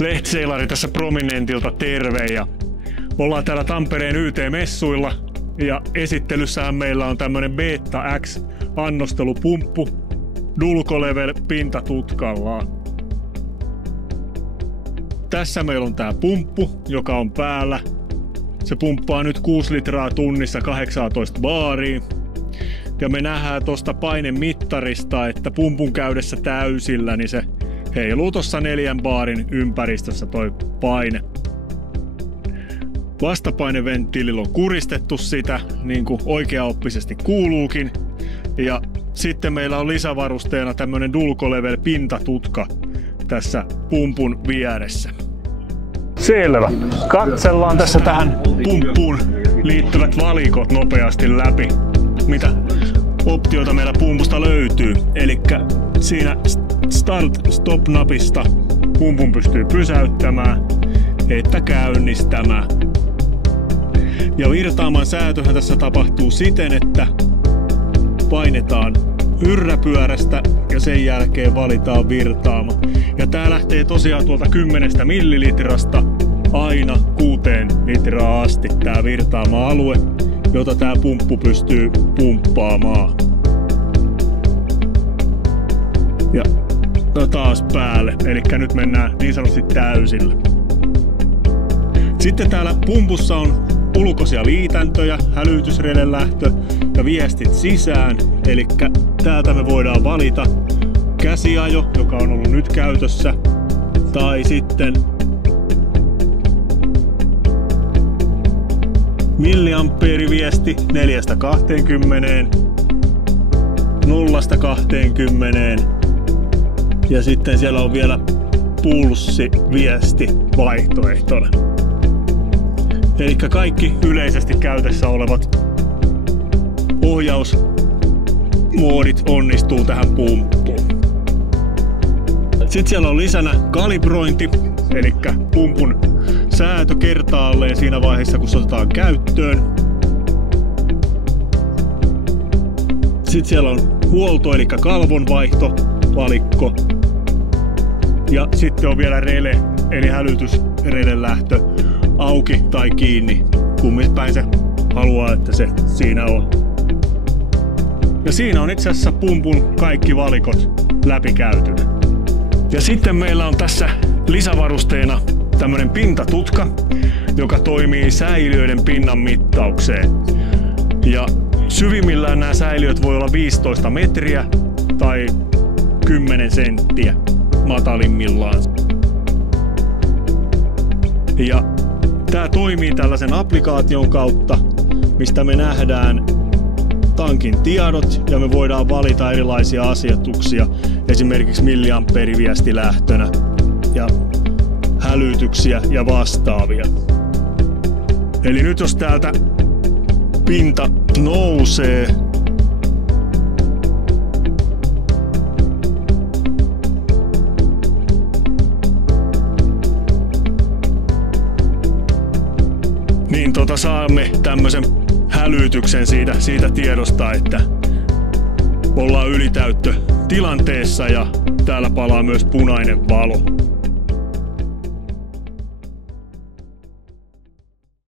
Lehtseilari tässä Prominentilta, terve! Ja ollaan täällä Tampereen YT-messuilla ja esittelyssähän meillä on tämmönen Beta X annostelupumppu Dulco-level pintatutkallaan. Tässä meillä on tää pumppu, joka on päällä. Se pumppaa nyt 6 litraa tunnissa 18 baaria. Ja me nähdään tosta painemittarista, että pumpun käydessä täysillä, niin se heiluu tossa 4 baarin ympäristössä toi paine. Vastapaineventtiilillä on kuristettu sitä, niin kuin oikeaoppisesti kuuluukin. Ja sitten meillä on lisävarusteena tämmönen Dulco-level pintatutka tässä pumpun vieressä. Selvä. Katsellaan tässä tähän pumppuun liittyvät valikot nopeasti läpi. Mitä optioita meillä pumpusta löytyy. Elikkä siinä Start-Stop-napista pumpun pystyy pysäyttämään, että käynnistämään. Ja virtaaman säätöhän tässä tapahtuu siten, että painetaan yrräpyörästä ja sen jälkeen valitaan virtaama. Ja tää lähtee tosiaan tuolta 10 millilitrasta aina 6 litraa asti tää virtaama-alue, jota tää pumppu pystyy pumppaamaan. Ja taas päälle, eli nyt mennään niin sanotusti täysillä. Sitten täällä pumpussa on ulkoisia liitäntöjä, hälytysredenlähtö ja viestit sisään. Eli täältä me voidaan valita käsiajo, joka on ollut nyt käytössä, tai sitten milliampeeriviesti 4–20, 0–20 ja sitten siellä on vielä pulssiviesti vaihtoehtona. Eli kaikki yleisesti käytössä olevat ohjausmoodit onnistuu tähän pumppuun. Sitten siellä on lisänä kalibrointi, eli pumpun säätö kertaalleen siinä vaiheessa, kun se otetaan käyttöön. Sitten siellä on huolto, eli kalvonvaihtovalikko. Ja sitten on vielä rele, eli hälytysredenlähtö, auki tai kiinni, kummin päin se haluaa, että se siinä on. Ja siinä on itse asiassa pumpun kaikki valikot läpikäytynä. Ja sitten meillä on tässä lisävarusteena tämmönen pintatutka, joka toimii säiliöiden pinnan mittaukseen. Ja syvimmillään nämä säiliöt voi olla 15 metriä tai 10 senttiä matalimmillaan. Ja tää toimii tällaisen applikaation kautta, mistä me nähdään tankin tiedot ja me voidaan valita erilaisia asetuksia, esimerkiksi milliampeeriviestilähtönä ja hälytyksiä ja vastaavia. Eli nyt jos täältä pinta nousee, niin saamme tämmöisen hälytyksen siitä tiedosta, että ollaan ylitäyttötilanteessa ja täällä palaa myös punainen valo.